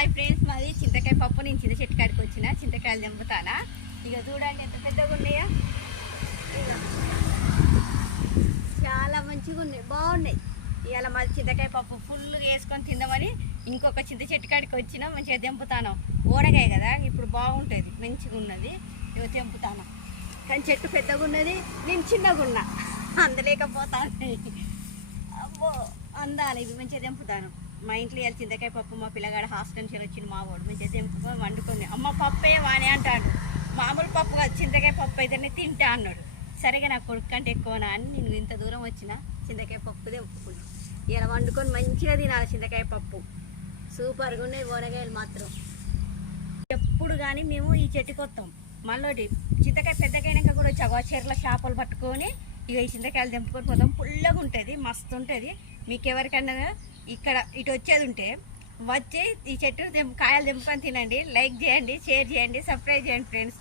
Hi friends, మాది చింతకాయ పప్పు. నేను చింత చెట్టు కాడికి వచ్చిన చింతకాయలు తెంపుతానా. ఇక చూడండి ఎంత పెద్దగా ఉన్నాయా, ఇక చాలా మంచిగా ఉన్నాయి, బాగున్నాయి. ఇవాళ మాది చింతకాయ పప్పు ఫుల్గా వేసుకొని తిందామని ఇంకొక చింత చెట్టు కాడికి వచ్చినా. మంచిగా తెంపుతాను, ఓడగాయ కదా, ఇప్పుడు బాగుంటుంది, మంచిగా ఉన్నది. ఇక తెంపుతాను, కానీ చెట్టు పెద్దగా ఉన్నది, నేను చిన్నగా ఉన్నా, అందలేకపోతాను. అబ్బో అందాలి, ఇవి మంచిగా తెంపుతాను. మా ఇంట్లో ఇవాళ చింతకాయ పప్పు, మా పిల్లగాడు హాస్టల్ నుంచి వచ్చింది, మా వాడు మంచిగా తెంపుకొని వండుకొని, అమ్మ పప్పే వానే అంటాడు, మామూలు పప్పు కాదు చింతకాయ పప్పు అయితేనే తింటా అన్నాడు. సరిగా నాకు కొడుకు కంటే ఎక్కువనా అని నేను ఇంత దూరం వచ్చిన చింతకాయ పప్పు తెంపుకున్నాను. ఇలా వండుకొని మంచిగా తినాలి చింతకాయ పప్పు, సూపర్గా ఉన్నాయి. ఓనగాయలు మాత్రం ఎప్పుడు కానీ మేము ఈ చెట్టుకి వస్తాం. మళ్ళీ చింతకాయ పెద్దగైనాక కూడా వచ్చి చెర్ల చేపలు పట్టుకొని ఇక ఈ చింతకాయలు తెంపుకొని పోతాం. పుల్లగా ఉంటుంది, మస్తు ఉంటుంది. మీకు ఎవరికన్నా ఇక్కడ ఇటు వచ్చేది ఉంటే వచ్చి ఈ చెట్టు కాయలు తెంపుకొని తినండి. లైక్ చేయండి, షేర్ చేయండి, సబ్స్క్రైబ్ చేయండి ఫ్రెండ్స్.